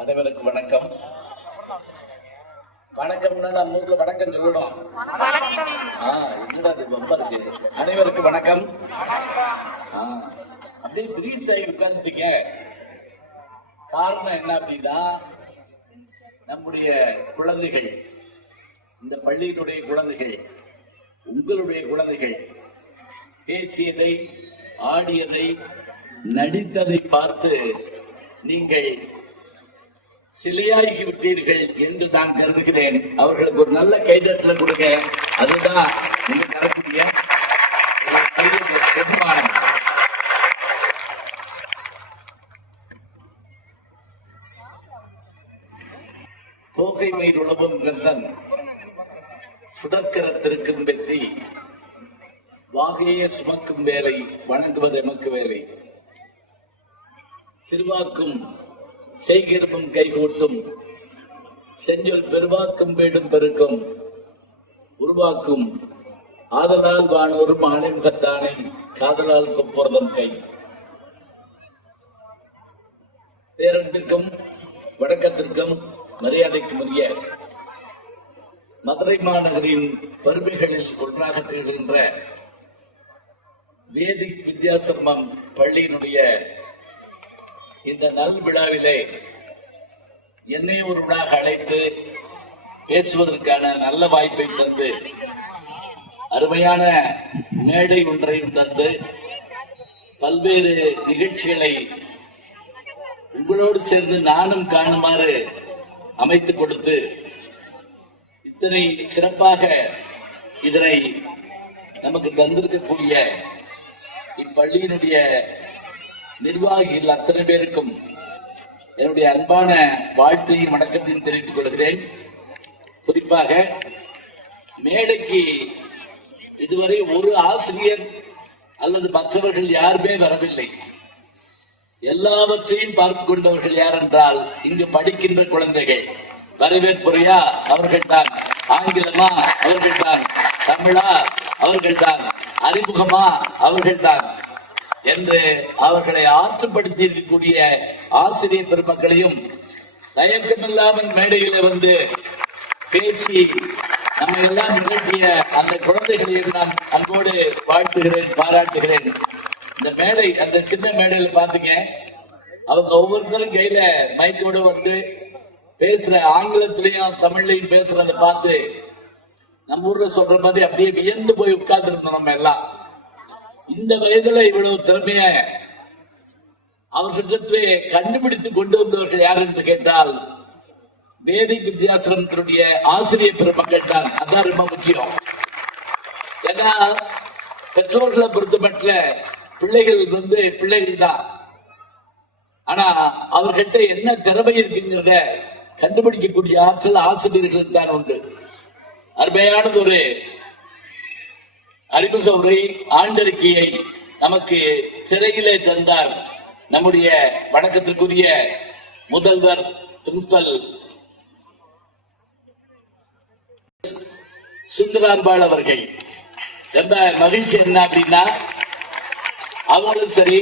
அனைவருக்கும் வணக்கம். வணக்கம்னா நான் மூக்குல வணக்கம் சொல்லணும். என்னடா ரொம்ப இருக்கு. அனைவருக்கும் வணக்கம். அப்படியே பிரீஸ் ஆகி உட்கார்ந்துட்டீங்க. காரணம் என்ன அப்படின்னா, நம்முடைய குழந்தைகள், இந்த பள்ளியினுடைய குழந்தைகள், உங்களுடைய குழந்தைகள் பேசியதை, ஆடியதை, நடித்ததை பார்த்து நீங்கள் சிலையாகி விட்டீர்கள் என்று நான் கருதுகிறேன். அவர்களுக்கு ஒரு நல்ல கைதட்டல் கொடுங்க. அதுதான் நீங்க தரக்கூடிய பெருமானம். தோகை மயில் உழவும் கந்தன் சுடற்கரத்திற்கும் வெற்றி, வாகையே சுமக்கும் வேலை, வணங்குவது எமக்கு வேலை. திருவாக்கும் செய்கிறமும் கைகூட்டும், செஞ்சொல் பெருவாக்கும் வீடும் பெருக்கும், உருவாக்கும் ஆதலால் வானோரும் ஆணைமுகத்தானை, காதலால் கொப்புறதம் கை. பேரன்பிற்கும் வணக்கத்திற்கும் மரியாதைக்கும் உரிய மதுரை மாநகரின் பெருமைகளில் ஒன்றாக திகழ்கின்ற வேதிக் வித்யாசிரமம் பள்ளியினுடைய இந்த நல் விழாவிலே என்னை ஒருவனாக அழைத்து பேசுவதற்கான நல்ல வாய்ப்பை தந்து, அருமையான மேடை ஒன்றையும் தந்து, பல்வேறு நிகழ்ச்சிகளை உங்களோடு சேர்ந்து நானும் காணுமாறு அமைத்துக் கொடுத்து, இத்தனை சிறப்பாக இதனை நமக்கு தந்திருக்கக்கூடிய இப்பள்ளியினுடைய நிர்வாகிகள் அத்தனை பேருக்கும் என்னுடைய அன்பான வாழ்த்தையும் வணக்கத்தையும் தெரிவித்துக் கொள்கிறேன். குறிப்பாக மேடைக்கு இதுவரை ஒரு ஆசிரியர் அல்லது மற்றவர்கள் யாருமே வரவில்லை. எல்லாவற்றையும் பார்த்துக் கொண்டவர்கள் யார் என்றால் இங்கு படிக்கின்ற குழந்தைகள். வரவேற்புரையா அவர்கள்தான், ஆங்கிலமா அவர்கள்தான், தமிழா அவர்கள்தான், அறிமுகமா அவர்கள்தான் என்று அவர்களை ஆற்றுப்படுத்தி இருக்கக்கூடிய ஆசிரியர் பெருமக்களையும் தயக்கமில்லாமல் மேடையில வந்து பேசி நம்ம எல்லாம் நிகழ்த்திய அந்த குழந்தைகளையும் நான் அன்போடு வாழ்த்துகிறேன், பாராட்டுகிறேன். இந்த மேடை, அந்த சின்ன மேடையில பாத்தீங்க, அவங்க ஒவ்வொருத்தரும் கையில மைக்கோடு வந்து பேசுற, ஆங்கிலத்திலையும் தமிழ்லையும் பேசுறத பார்த்து நம்ம ஊர்ல சொல்ற மாதிரி அப்படியே வியந்து போய் உட்கார்ந்து இருந்தோம். நம்ம எல்லாம் இந்த வயதுல இவ்வளவு திறமைய அவர்களிடத்திலே கண்டுபிடித்துக் கொண்டு வந்தவர்கள் யார் என்று கேட்டால் வேதிக் வித்யாசிரமத்தினுடைய ஆசிரியர் பெருமக்கள் தான். அதான் ரொம்ப முக்கியம். ஏன்னா பெற்றோர்களை பொறுத்தமட்டில் பிள்ளைகள் பிள்ளைகள் தான். ஆனா அவர்கிட்ட என்ன திறமை இருக்குங்கிறத கண்டுபிடிக்கக்கூடிய ஆற்றல் ஆசிரியர்களுக்கு தான் உண்டு. அருமையானது ஒரு அறிமுக உரை, ஆண்டறிக்கையை நமக்கு சிறையிலே தந்தார் நம்முடைய வணக்கத்திற்குரிய முதல்வர் பிரின்சிபல் சுந்தராம்பாள் அவர்கள். ரொம்ப மகிழ்ச்சி என்ன அப்படின்னா, அவங்களும் சரி,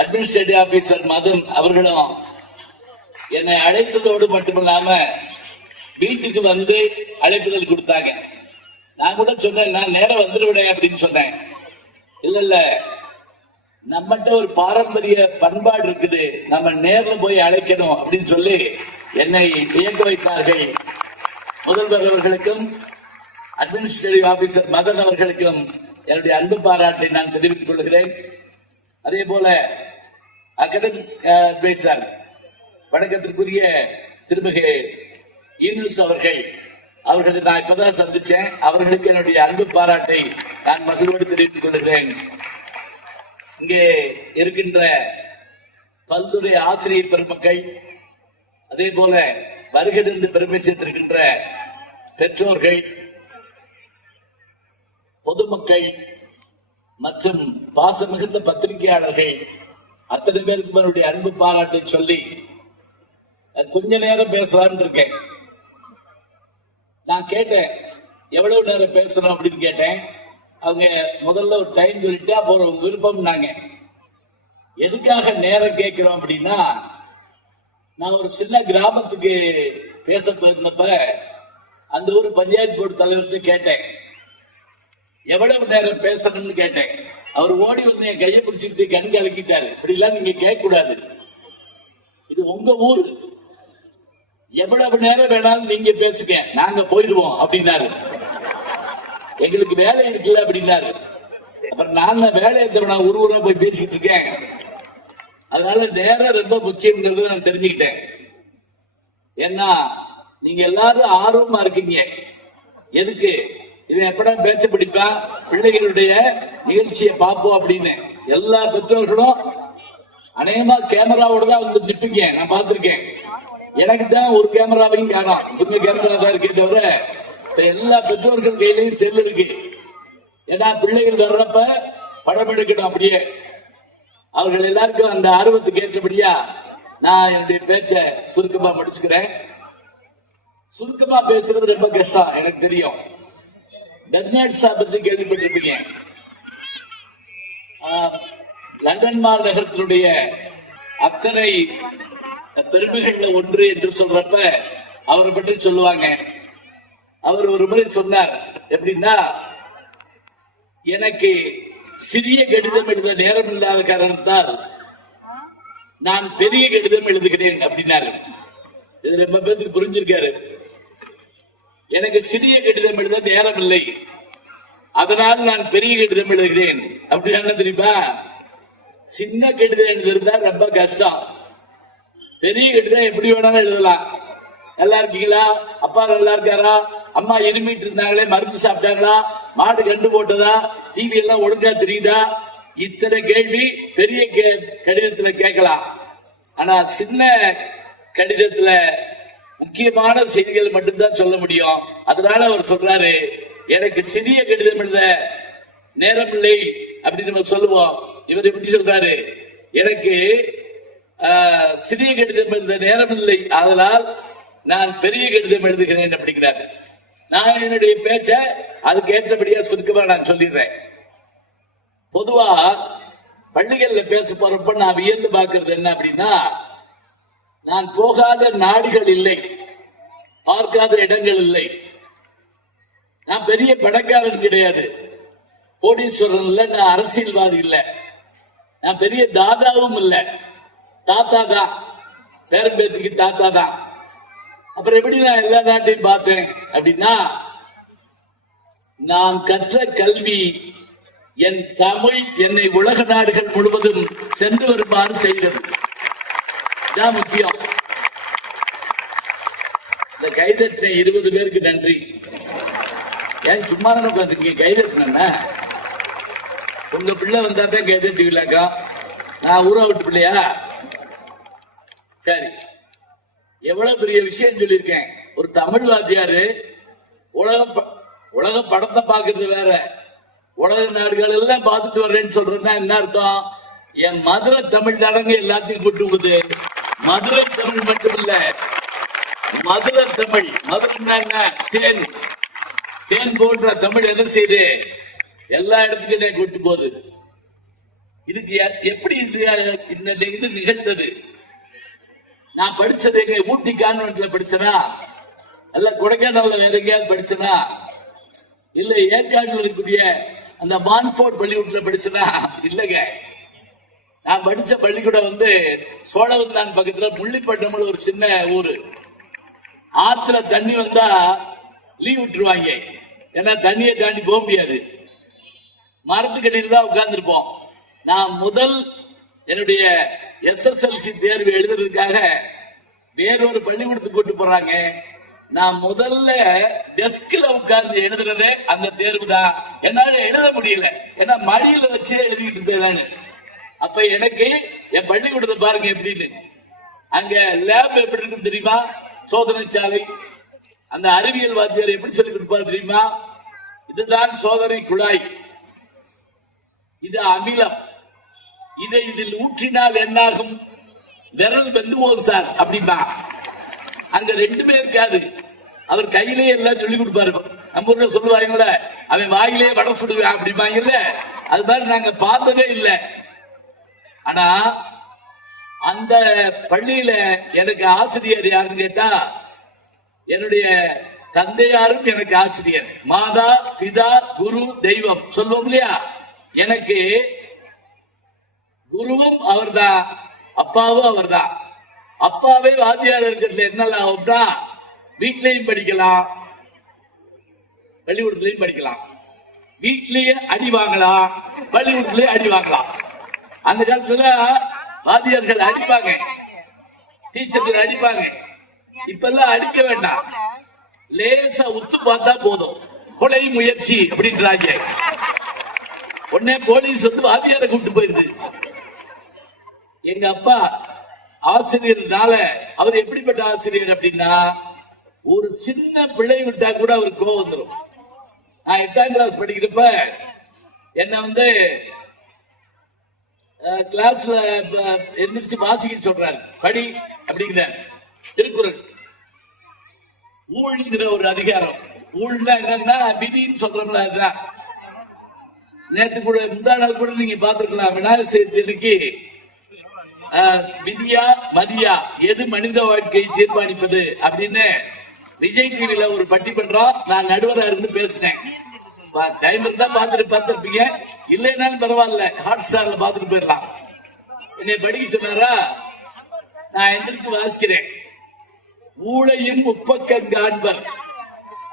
அட்மினிஸ்ட்ரேட்டிவ் ஆபீசர் மதன் அவர்களும் என்னை அழைத்ததோடு மட்டுமில்லாம வீட்டுக்கு வந்து அழைப்புதல் கொடுத்தாங்க. நான் கூட சொன்னேன், நான் நேரம் வந்துடுவிடேன் அப்படின்னு சொன்னேன். இல்ல, நம்மகிட்ட ஒரு பாரம்பரிய பண்பாடு இருக்குது, நம்ம நேர்ல போய் அழைக்கணும் அப்படின்னு சொல்லி என்னை இயக்க வைத்தார்கள். முதல்வர் அவர்களுக்கும் அட்மினிஸ்ட்ரேட்டிவ் ஆபீசர் மதன் அவர்களுக்கும் என்னுடைய அன்பு பாராட்டை நான் தெரிவித்துக் கொள்கிறேன். அதே போல அகாடமிக் அட்வைசர் வணக்கத்திற்குரிய திருமிகு யூனுஸ் அவர்களை நான் இப்பதான் சந்திச்சேன். அவர்களுக்கு என்னுடைய அன்பு பாராட்டை நான் மகிழ்வோடு தெரிவித்துக் கொள்கிறேன். இங்கே இருக்கின்ற பல்துறை ஆசிரியர் பெருமக்கள், அதே போல வருகிறது பெருமை சேர்த்திருக்கின்ற பெற்றோர்கள், பொதுமக்கள் மற்றும் பாசமிகுந்த பத்திரிகையாளர்கள் அத்தனை பேருக்கு என்னுடைய அன்பு பாராட்டை சொல்லி கொஞ்ச நேரம் பேசலான்னு இருக்கேன். நான் கேட்டேன், எவ்வளவு நேரம் பேசணும் அப்படின்னு கேட்டேன். அவங்க முதல்ல ஒரு டைம் சொல்லிட்டு அப்புறம் ஒரு விருப்பம்னாங்க. எதுக்காக நேரம் கேட்கிறோம் அப்படின்னா, நான் ஒரு சின்ன கிராமத்துக்கு பேச போயிருந்தப்ப அந்த ஊர் பஞ்சாயத்து போர்டு தலைவர்கிட்ட கேட்டேன், எவ்வளவு நேரம் பேசணும்னு கேட்டேன். அவர் ஓடி வந்து என் கையை பிடிச்சிட்டு கண் கலக்கிட்டாரு. இப்படி எல்லாம் நீங்க கேட்க கூடாது, இது உங்க ஊர், எவ்வளவு நேரம் வேணாலும் நீங்க பேசுங்க, நாங்க போயிடுவோம் அப்படின்னாரு. எங்களுக்கு வேலை இருக்குல்ல அப்படின்னாரு. அப்புறம் நான் வேலை எடுத்தவனா ஒரு ஊரா போய் பேசிட்டு இருக்கேன். அதனால நேரம் ரொம்ப முக்கியங்கிறது நான் தெரிஞ்சுக்கிட்டேன். ஏன்னா நீங்க எல்லாரும் ஆர்வமா இருக்கீங்க. எதுக்கு? இவன் எப்படா பேச்ச பிடிப்பான், பிள்ளைகளுடைய நிகழ்ச்சியை பார்ப்போம் அப்படின்னு எல்லா பெற்றோர்களும் அநேகமா கேமராவோட தான் வந்து நிற்பீங்க. நான் பார்த்திருக்கேன். எனக்கு தான் ஒரு கேமராவையும் காணோம். உங்க கேமரா தான் இருக்கே தவிர எல்லா பெற்றோர்கள் கையிலையும் செல் இருக்கு. ஏன்னா பிள்ளைகள் வர்றப்ப படம் எடுக்கணும். அப்படியே அவர்கள் எல்லாருக்கும் அந்த ஆர்வத்துக்கு ஏற்றபடியா நான் என்னுடைய பேச்ச சுருக்கமா முடிச்சுக்கிறேன். சுருக்கமா பேசுறது ரொம்ப கஷ்டம், எனக்கு தெரியும். பெர்னாட்ஷா பற்றி கேள்விப்பட்டிருப்பீங்க. லண்டன் மாநகரத்தினுடைய அத்தனை பெருமைகள்ல ஒன்று என்று சொல்றப்ப அவரை பற்றி சொல்லுவாங்க. அவர் ஒரு முறை சொன்னார், எப்படின்னா, எனக்கு சிறிய கடிதம் எழுத நேரம் இல்லாத காரணத்தால் நான் பெரிய கடிதம் எழுதுகிறேன் அப்படின்னாரு. இது ரொம்ப பேருக்கு புரிஞ்சிருக்காரு. எனக்கு சிறிய கடிதம் எழுத நேரம் இல்லை, அதனால் நான் பெரிய கடிதம் எழுதுகிறேன். அப்படின்னா தெரியுமா, சின்ன கடிதம் எழுதுறதா ரொம்ப கஷ்டம். பெரிய கடிதம் எப்படி வேணாலும் எழுதலாம். நல்லா இருக்கீங்களா, அப்பா நல்லா இருக்காரா, அம்மா இருமிட்டு இருந்தாங்களே மருந்து சாப்பிட்டாங்களா, மாடு கண்டு போட்டதா, டிவி எல்லாம் ஒழுங்கா தெரியுதா, இத்தனை கேள்வி பெரிய கடிதத்துல கேட்கலாம். ஆனா சின்ன கடிதத்துல முக்கியமான செய்திகள் மட்டும்தான் சொல்ல முடியும். அதனால அவர் சொல்றாரு, எனக்கு சிறிய கடிதம் எழுத நேரம் இல்லை அப்படின்னு நம்ம சொல்லுவோம். இவர் எப்படி சொல்றாரு, எனக்கு சிறிய கடிதம் எழுத நேரம் இல்லை, அதனால் நான் பெரிய கடிதம் எழுதுகிறேன் அப்படிங்கிறாரு. நான் என்னுடைய பேச்ச அதுக்கு ஏற்றபடியா சுருக்கமா நான் சொல்லிடுறேன். பொதுவா பள்ளிகள்ல பேச போறப்ப நான் வியந்து பார்க்கிறது என்ன அப்படின்னா, நான் போகாத நாடுகள் இல்லை, பார்க்காத இடங்கள் இல்லை. நான் பெரிய பணக்காரன் கிடையாது, கோடீஸ்வரன் இல்ல, நான் அரசியல்வாதி இல்ல, நான் பெரிய தாதாவும் இல்ல, தாத்தா தான், பேரம்பேத்துக்கு தாத்தா தான். அப்புறம் எப்படி நான் எல்லா நாட்டையும் பார்த்தேன் அப்படின்னா, நான் கற்ற கல்வி என் தமிழ் என்னை உலக நாடுகள் முழுவதும் சென்று வருமாறு செய்தது. தான் முக்கியம். இந்த கைதட்டின 20 பேருக்கு நன்றி. ஏன் சும்மா தானே உட்காந்துருக்கீங்க, கைதட்டினா உங்க பிள்ளை வந்தா தான் கைதட்டுவீங்களாக்கா? நான் ஊரை விட்டு பிள்ளையா? சரி, எவ்வளவு பெரிய விஷயம் சொல்லியிருக்கேன். ஒரு தமிழ் வாத்தியாரு உலக படத்தை பார்க்கறது வேற, உலக நாடுகள் எல்லாம் பார்த்துட்டு வர்றேன்னு சொல்றேன்னா என்ன அர்த்தம்? என் மதுரை தமிழ் தடங்க எல்லாத்தையும் கூட்டு போகுது. மதுரை தமிழ் மட்டும் இல்ல, மதுரை தமிழ். மதுரைன்னா என்ன? தேன். தேன் போன்ற தமிழ் என்ன செய்யுது? எல்லா இடத்துக்கும் கூட்டு போகுது. இதுக்கு எப்படி இது நிகழ்ந்தது? நான் படிச்சது எங்க? ஊட்டி கான்வென்ட்ல படிச்சனா, இல்ல கொடைக்கானல்ல வேற எங்கேயாவது படிச்சனா, இல்ல ஏற்காடுல இருக்கக்கூடிய அந்த மான்ஃபோர்ட் பள்ளிக்கூடத்துல படிச்சனா? இல்லங்க. நான் படிச்ச பள்ளிக்கூடம் வந்து சோழவந்தான் பக்கத்துல புள்ளிப்பட்டம்னு ஒரு சின்ன ஊரு. ஆத்துல தண்ணி வந்தா லீவ் விட்டுருவாங்க, ஏன்னா தண்ணியை தாண்டி போக முடியாது. மரத்துக்கடியில் தான் உட்கார்ந்துருப்போம். நான் முதல் என்னுடைய SSLC தேர்வு எழுதுறதுக்காக வேறொரு பள்ளிக்கூடத்துக்கு கூட்டு போறாங்க. நான் முதல்ல டெஸ்க்ல உட்கார்ந்து எழுதுறதே அந்த தேர்வு தான். என்னால எழுத முடியல, ஏன்னா மடியில வச்சு எழுதிட்டு இருந்தேன். அப்ப எனக்கு என் பள்ளிக்கூடத்தை பாருங்க எப்படின்னு. அங்க லேப் எப்படி இருக்கு தெரியுமா? சோதனை சாலை. அந்த அறிவியல் வாத்தியார் எப்படி சொல்லி கொடுப்பாரு தெரியுமா? இதுதான் சோதனை குழாய், இது அமிலம், இதை இதில் ஊற்றினால் என்னாகும்? விரல் வெந்து போகும் சார் அப்படின்னா. அங்க ரெண்டுமே இருக்காது. அவர் கையிலே எல்லாம் சொல்லி கொடுப்பாரு. நம்ம ஊர்ல சொல்லுவாங்கல்ல, அவன் வாயிலே வடை சுடுவான் அப்படிம்பாங்கல்ல, அது மாதிரி நாங்க பார்த்ததே இல்லை. ஆனா அந்த பள்ளியில எனக்கு ஆசிரியர் யாருன்னு கேட்டா என்னுடைய தந்தையாரும் எனக்கு ஆசிரியர். மாதா பிதா குரு தெய்வம் சொல்லுவோம் இல்லையா, எனக்கு குருவும் அவர்தான், அப்பாவும் அவர்தான். அப்பாவே வாத்தியார் இருக்கிறதுல என்ன லாபம்னா, வீட்லயும் படிக்கலாம், பள்ளிக்கூடத்திலையும் படிக்கலாம், வீட்லயே அடி வாங்கலாம், பள்ளிக்கூடத்திலேயே அடி வாங்கலாம். அந்த காலத்துல வாத்தியார்கள் அடிப்பாங்க, டீச்சர்கள் அடிப்பாங்க. இப்பெல்லாம் அடிக்க வேண்டாம், லேசா உத்து பார்த்தா போதும், கொலை முயற்சி அப்படின்றாங்க. உடனே போலீஸ் வந்து வாத்தியாரை கூப்பிட்டு போயிருது. எங்க அப்பா ஆசிரியர்னால, அவர் எப்படிப்பட்ட ஆசிரியர் அப்படின்னா, ஒரு சின்ன பிழை விட்டா கூட அவருக்கு கோவம் வந்துடும். நான் 8ஆம் கிளாஸ் படிக்கிறப்ப என்ன வந்து கிளாஸ்ல எந்திரிச்சு வாசிக்க சொல்றாரு, படி அப்படிங்கிறார். திருக்குறள் ஊழ்ங்கிற ஒரு அதிகாரம். ஊழ்னா என்னன்னா விதின்னு சொல்றோம்ல, அதுதான். நேற்று கூட முந்தா நாள் கூட நீங்க பாத்துருக்கலாம், விநாயகர் சதுர்த்தி அன்னைக்கு விதியா மதியா எது மனித வாழ்க்கையை தீர்மானிப்பது அப்படின்னு விஜய் டிவில ஒரு பட்டிமன்றம் நான் நடுவரா இருந்து பேசினேன். டைம் இருந்தா பார்த்திருப்பீங்க, இல்லைன்னாலும் பரவாயில்ல, ஹாட் ஸ்டார்ல பாத்துட்டு போயிடலாம். என்னை படிக்க சொன்னாரா, நான் எந்திரிச்சு வாசிக்கிறேன். ஊழையும் முப்பக்கம் காண்பர்,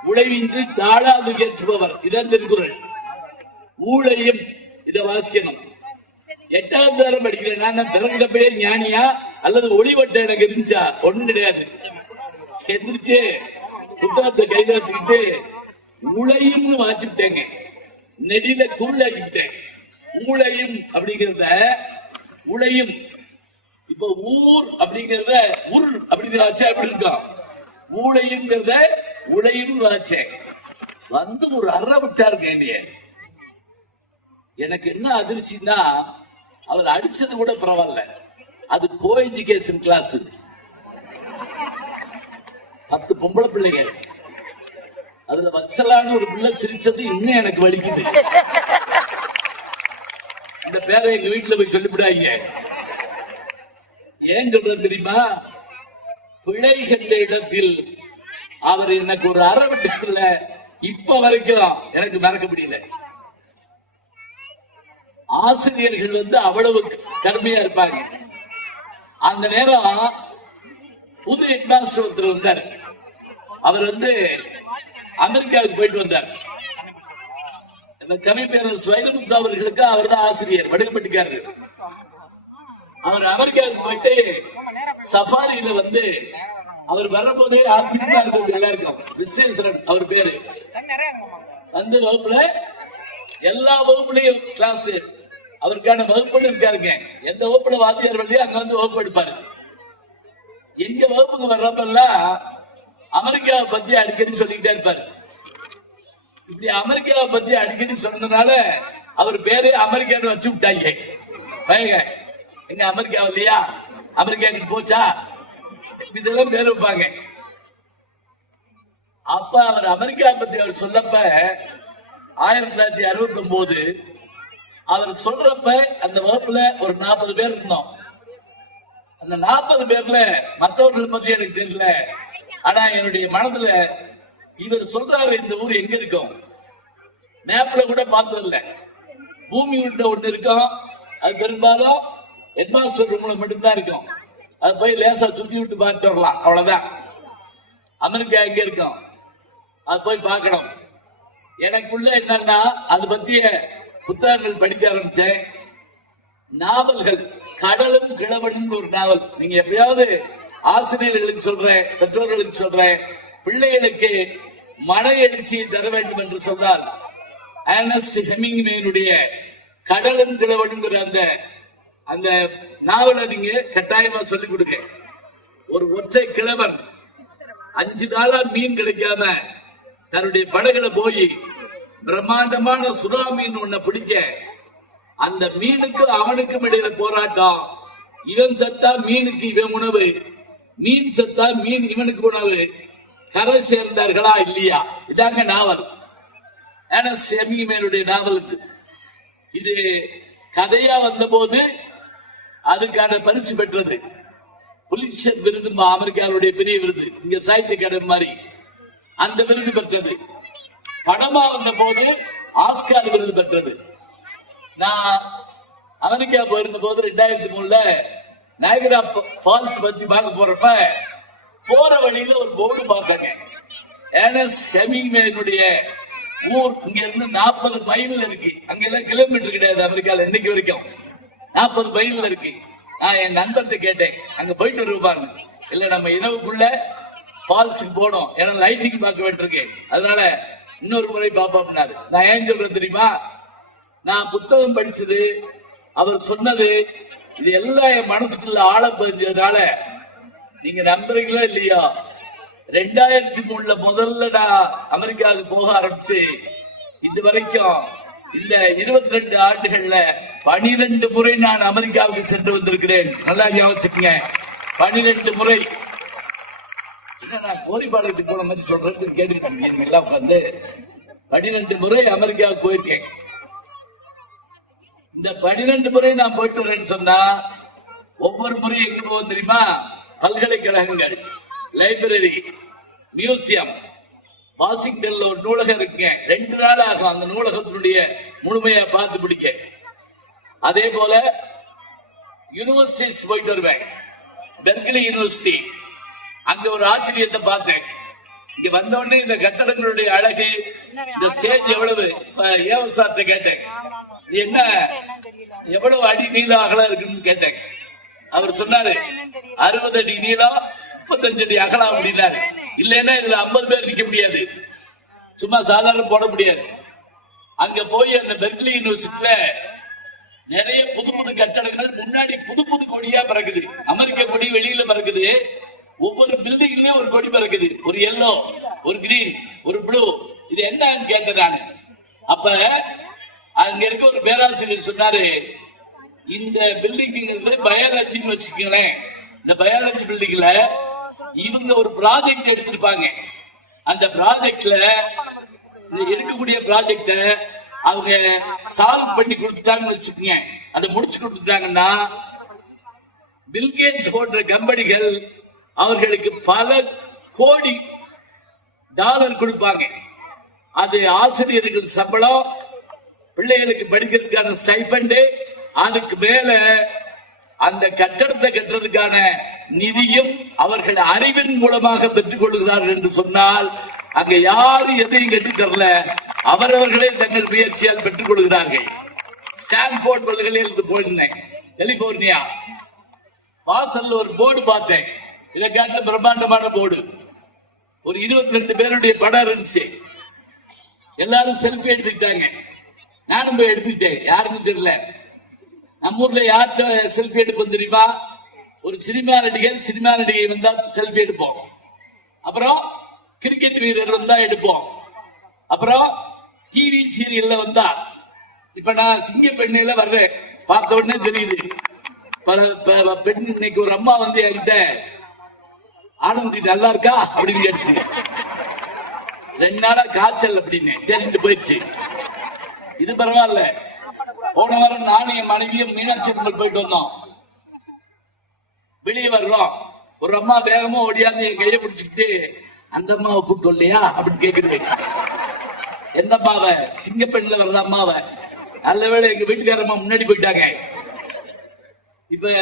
உழைவின்றி தாழாது ஏற்றுபவர். இதான் திருக்குறள். ஊழையும் இதை வாசிக்கணும். 8ஆம் தரம் படிக்கிறேன். நான் பிறந்தப்பே ஞானியா அல்லது ஒளிவட்ட எனக்கு இருந்துச்சா? ஒண்ணும் கிடையாது. எந்திரிச்சு புத்தகத்தை கையில வச்சுக்கிட்டு உழையும் வாசிட்டேங்க, நெடில குருளாக்கிட்டேன். ஊழையும் அப்படிங்கிறத உழையும், இப்ப ஊர் அப்படிங்கிறத உர் அப்படிங்கிற ஆச்சா எப்படி இருக்கும், ஊழையுங்கிறத உழையும் வாச்சேன். வந்து ஒரு அற விட்டாரு கேண்டிய. எனக்கு என்ன அதிர்ச்சின்னா, அவர் அடிச்சது கூட பரவாயில்ல, அது கோ எஜுகேஷன் கிளாஸ், 10 பொம்பளை பிள்ளைங்க. அதுல வச்சலான்னு ஒரு பிள்ளை சிரிச்சது இன்னும் எனக்கு வலிக்குது. இந்த பேரை எங்க வீட்டுல போய் சொல்லிவிடாங்க. ஏன் சொல்றது தெரியுமா? பிழை கண்ட இடத்தில் அவர் எனக்கு ஒரு அற விட்டதுல இப்ப வரைக்கும் எனக்கு மறக்க முடியல. ஆசிரியர்கள் வந்து அவ்வளவு கடுமையா இருப்பாங்க. அந்த நேரம் புது ஹெட்மாஸ்டர் ஒருத்தர் வந்தார். அவர் வந்து அமெரிக்காவுக்கு போயிட்டு வந்தார். கவிப்பேரரசு வைரமுத்து அவர்களுக்கு அவர் தான் ஆசிரியர், வடுகப்பட்டிக்காரர். அவர் அமெரிக்காவுக்கு போயிட்டு சஃபாரியில வந்து அவர் வரும்போதே ஆச்சரியமா இருந்தது எல்லாருக்கும். விஸ்வேஸ்வரன் அவர் பேரு. அந்த வகுப்புல எல்லா வகுப்புலையும் கிளாஸ், அவருக்கான வகுப்பு இருக்காருங்க. எந்த வகுப்புல வாத்தியார் வரலையோ அங்க வந்து வகுப்பு எடுப்பாரு. எங்க வகுப்புக்கு வர்றப்பெல்லாம் அமெரிக்காவை பத்தி அடிக்கடி சொல்லிக்கிட்டே இருப்பாரு. இப்படி அமெரிக்காவை பத்தி அடிக்கடி சொன்னதுனால அவர் பேரே அமெரிக்கான்னு வச்சு விட்டாங்க. பயங்க எங்க அமெரிக்கா இல்லையா, அமெரிக்காவுக்கு போச்சா, இதெல்லாம் பேர் வைப்பாங்க. அப்ப அவர் அமெரிக்கா பத்தி அவர் சொல்லப்ப 1969 அவர் சொல்றப்ப அந்த வகுப்புல ஒரு 40 பேர் இருந்தோம். அந்த 40 பேர்ல மற்றவர்கள் பத்தி எனக்கு தெரியல, ஆனா என்னுடைய மனதுல இவர் சொல்றாரு இந்த ஊர் எங்க இருக்கும், மேப்ல கூட பார்த்ததில்ல. பூமி உள்ள ஒண்ணு இருக்கும், அது பெரும்பாலும் ஹெட்மாஸ்டர் ரூம்ல மட்டும்தான் இருக்கும். அது போய் லேசா சுத்தி விட்டு பார்த்துட்டு வரலாம், அவ்வளவுதான். அமெரிக்கா எங்க இருக்கும், அது போய் பார்க்கணும். எனக்குள்ள என்னன்னா அது பத்திய புத்தகங்கள் படிக்க ஆரம்பிச்சேன். நாவல்கள், கடலும் கிழவனும் ஒரு நாவல். நீங்க எப்பயாவது ஆசிரியர்களுக்கு சொல்றேன், பெற்றோர்களுக்கு சொல்றேன், பிள்ளைகளுக்கு மன எழுச்சியை தர வேண்டும் என்று சொன்னால் அர்னஸ்ட் ஹெமிங்வேனுடைய கடலும் கிழவனுங்கிற அந்த நாவலை நீங்க கட்டாயமா சொல்லிக் கொடுங்க. ஒரு ஒற்றை கிழவன் 5 நாளா மீன் கிடைக்காம தன்னுடைய படகுல போய் பிரம்மாண்டமான சுறா மீன் ஒன்ன பிடிக்க, அந்த மீனுக்கும் அவனுக்கும் இடையில போராட்டம். இவன் சத்தா மீனுக்கு இவன் உணவு, மீன் சத்தா மீன் இவனுக்கு உணவு. கரை சேர்ந்தார்களா இல்லையா? இதாங்க நாவல், அர்னஸ்ட் ஹெமிங்வேனுடைய நாவலுக்கு. இது கதையா வந்த போது அதுக்கான பரிசு பெற்றது. புலிட்சர் விருது அமெரிக்காவுடைய பெரிய விருது, இங்க சாகித்ய அகாடமி மாதிரி அந்த விருது பெற்றது. படமா வந்த போது ஆஸ்கார் விருது பெற்றது. நான் அமெரிக்கா போயிருந்த போது 2003 நயகரா ஃபால்ஸ் பத்தி பார்க்க போறப்ப போற வழியில ஒரு போர்டு பார்த்தாங்க. ஏர்னஸ்ட் ஹெமிங்வேனுடைய ஊர் இங்க இருந்து 40 மைல் இருக்கு. அங்க எல்லாம் கிலோமீட்டர் கிடையாது அமெரிக்கால இன்னைக்கு வரைக்கும். 40 மைல் இருக்கு. நான் என் நண்பர்கிட்ட கேட்டேன், அங்க போயிட்டு வருவாங்க. இல்ல நம்ம இரவுக்குள்ள ஃபால்ஸுக்கு போனோம், ஏன்னா லைட்டிங் பார்க்க வேண்டியிருக்கு, அதனால இன்னொரு முறை பாப்பாரு. நான் ஏன் சொல்றேன் தெரியுமா? நான் புத்தகம் படிச்சது, அவர் சொன்னது, இது எல்லாம் என் மனசுக்குள்ள ஆழ பதிஞ்சதுனால நீங்க நம்புறீங்களோ இல்லையா, 2003 முதல்ல நான் அமெரிக்காவுக்கு போக ஆரம்பிச்சு இது வரைக்கும் இந்த 22 ஆண்டுகள்ல 12 முறை நான் அமெரிக்காவுக்கு சென்று வந்திருக்கிறேன். நல்லா ஞாபகம் 12 முறை. நான் கோரிப்பாளையத்துக்கு போன மாதிரி சொல்றது கேட்டுக்கிட்டேன் எல்லாம் உட்காந்து. 12 முறை அமெரிக்காவுக்கு போயிருக்கேன். இந்த 12 முறை நான் போயிட்டு வரேன்னு சொன்னா ஒவ்வொரு முறையும் எங்க போவோம் தெரியுமா? பல்கலைக்கழகங்கள், லைப்ரரி, மியூசியம். வாஷிங்டன்ல ஒரு நூலகம் இருக்குங்க, 2 நாள் ஆகும் அந்த நூலகத்தினுடைய முழுமையா பார்த்து பிடிக்க. அதே போல யூனிவர்சிட்டிஸ் போயிட்டு வருவேன். பெர்க்லி யூனிவர்சிட்டி, அங்க ஒரு ஆச்சரியத்தை பார்த்தேன். இங்க வந்த உடனே இந்த கட்டடங்களுடைய அழகு, இந்த ஸ்டேஜ் எவ்வளவு, ஏவசார்ட்ட கேட்டேன், என்ன எவ்வளவு அடி நீளம் அகலம் இருக்குன்னு கேட்டேன். அவர் சொன்னாரு 60 அடி நீளம் 35 அடி அகலம் அப்படின்னாரு. இல்லைன்னா இதுல 50 பேர் நிக்க முடியாது, சும்மா சாதாரண போட முடியாது. அங்க போய் அந்த பெர்க்லி யூனிவர்சிட்டியில நிறைய புது புது கட்டடங்கள், முன்னாடி புது புது கொடியா பறக்குது. அமெரிக்க கொடி வெளியில பறக்குது. ஒவ்வொரு பில்டிங்லயும் ஒரு கொடி பறக்குது, ஒரு எல்லோ, ஒரு கிரீன், ஒரு ப்ளூ. இது என்னன்னு கேட்டேன் நான். அப்ப அங்க இருக்க ஒரு பேராசிரியர் சொன்னாரு, இந்த பில்டிங் பயாலஜின்னு வச்சுக்கோங்களேன். இந்த பயாலஜி பில்டிங்ல இவங்க ஒரு ப்ராஜெக்ட் எடுத்திருப்பாங்க. அந்த ப்ராஜெக்ட்ல இருக்கக்கூடிய ப்ராஜெக்ட அவங்க சால்வ் பண்ணி கொடுத்துட்டாங்கன்னு வச்சுக்கோங்க. அதை முடிச்சு கொடுத்துட்டாங்கன்னா பில்கேட்ஸ் போன்ற கம்பெனிகள் அவர்களுக்கு பல கோடி டாலர் கொடுப்பாங்க. அது ஆசிரியர்கள் சம்பளம், பிள்ளைகளுக்கு படிக்கிறதுக்கான ஸ்டைபண்ட், அதுக்கு மேல அந்த கட்டடத்தை கட்டுறதுக்கான நிதியும் அவர்கள் அறிவின் மூலமாக பெற்றுக் கொள்கிறார்கள் என்று சொன்னால் அங்க யாரும் எதையும் கட்டி தரல, அவரவர்களே தங்கள் முயற்சியால் பெற்றுக் கொள்கிறார்கள். ஸ்டான்போர்ட் பல்கலைக்கழகத்துக்கு போயிருந்தேன், கலிபோர்னியா. வாசல்ல ஒரு போர்டு பார்த்தேன், இதை காட்டில பிரம்மாண்டமான போர்டு. ஒரு 22 பேருடைய படம் இருந்துச்சு. எல்லாரும் செல்ஃபி எடுத்துக்கிட்டாங்க. நானும் போய் எடுத்துக்கிட்டேன். யாருன்னு தெரியல. நம்ம ஊர்ல யார்கிட்ட செல்ஃபி எடுப்போம் தெரியுமா? ஒரு சினிமா நடிகை வந்தா செல்ஃபி எடுப்போம். அப்புறம் கிரிக்கெட் வீரர் வந்தா எடுப்போம். அப்புறம் டிவி சீரியல்ல வந்தா. இப்ப நான் சிங்க பெண்ணில வர்றேன், பார்த்த உடனே தெரியுது. பெண் இன்னைக்கு ஒரு அம்மா வந்து என்கிட்ட, ஆனந்தி நல்லா இருக்கா அப்படின்னு கேட்டுச்சு. 2 நாளா காய்ச்சல் அப்படின்னு சரிட்டு போயிடுச்சு. இது பரவாயில்ல. போன வாரம் நானும் என் மனைவியும் மீனாட்சி அம்மன் போயிட்டு வந்தோம். வெளியே வர்றோம், ஒரு அம்மா வேகமா ஓடியாந்து என் கையை பிடிச்சிக்கிட்டு, அந்த அம்மாவை கூப்பிட்டு இல்லையா அப்படின்னு கேக்குது. எந்த அம்மாவை? சிங்கப்பெண்ணில் வர்ற அம்மாவை. நல்ல வேளை எங்க வீட்டுக்காரம்மா முன்னாடி போயிட்டாங்க. இப்ப